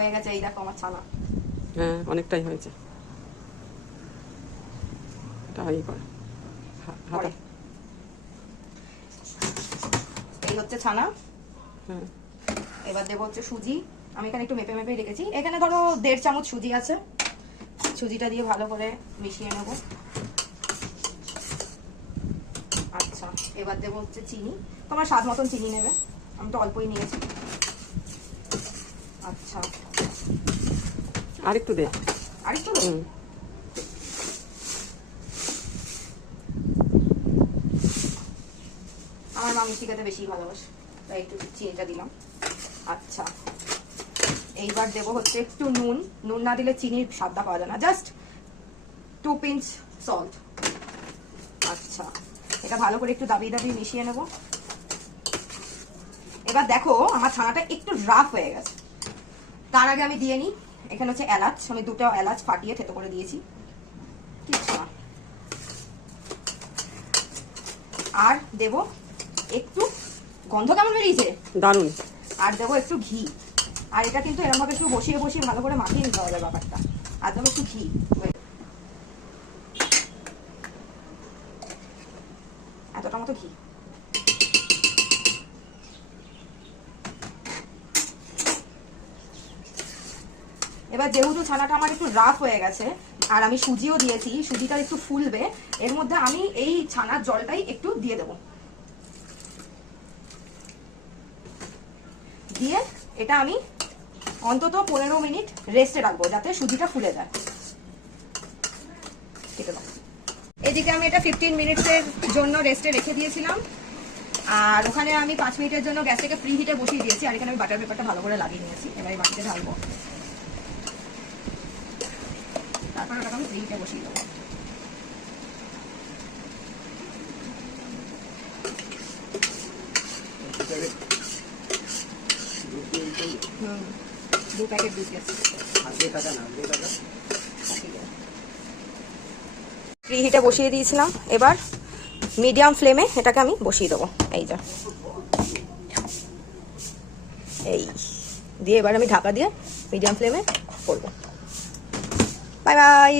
হয়ে গেছে। এই দেখো আমার ছানা। হ্যাঁ অনেকটাই হয়েছে। এটা হয়ই করে হাতা। এই হচ্ছে ছানা। হ্যাঁ এবার দেবো হচ্ছে সুজি। আমি এখানে একটু মেপে মেপে রেখেছি। এখানে ধরো 1.5 চামচ সুজি আছে। সুজিটা দিয়ে ভালো করে মিশিয়ে নেব। আচ্ছা, এবার দেবো হচ্ছে চিনি। তোমার স্বাদ মতন চিনি নেবে, আমি তো অল্পই নিয়েছি। আচ্ছা, আরেকটু দে। আরেকটু। আমার মা মিষ্টি খেতে বেশি ভালোবাসে, তাই একটু চিনিটা দিলাম। আচ্ছা, এইবার দেবো হচ্ছে একটু নুন। নুন না দিলে চিনির স্বাদটা পাওয়া যায় না। Just 2 pinch salt. আচ্ছা, এটা ভালো করে একটু দাবিয়ে দাবিয়ে মিশিয়ে নেব। এবার দেখো আমার ছানাটা একটু রাফ হয়ে গেছে। তার আগে আমি দিয়ে নিই এখানে হচ্ছে এলাচ। আমি 2টা এলাচ ফাটিয়ে থেতো করে দিয়েছি। কিছু না। আর দেব একটু, গন্ধ কেমন বেরিয়েছে, দারুণ। আর দেবো একটু ঘি। আর এটা কিন্তু এরকম ভাবে একটু বসিয়ে বসিয়ে ভালো করে মাখিয়ে নিতে হবে ব্যাপারটা। আর দেবো একটু ঘি, এতটা মতো ঘি। এবার যেহেতু ছানাটা আমার একটু রাফ হয়ে গেছে আর আমি সুজিও দিয়েছি, সুজিটা একটু ফুলবে, এর মধ্যে আমি এই ছানার জলটাই একটু দিয়ে দেবো। দিয়ে এটা আমি অন্তত 15 মিনিট রেস্টে রাখবো যাতে সুজিটা ফুলে যায়। এদিকে আমি এটা 15 মিনিটসের জন্য রেস্টে রেখে দিয়েছিলাম। আর ওখানে আমি 5 মিনিটের জন্য গ্যাসটাকে প্রি হিটে বসিয়ে দিয়েছি। আর এখানে আমি বাটার পেপারটা ভালো করে লাগিয়ে নিয়েছি। এবার এই বাটিতে ঢালবো, তারপর ওটাকে আমি প্রি হিটে বসিয়ে দেবো। দু প্যাকেট দুধ গেছে। প্রি হিটে বসিয়ে দিয়েছিলাম। এবার মিডিয়াম ফ্লেমে এটাকে আমি বসিয়ে দেবো। এই যা, এই দিয়ে এবার আমি ঢাকা দিয়ে মিডিয়াম ফ্লেমে করবো। Bye bye.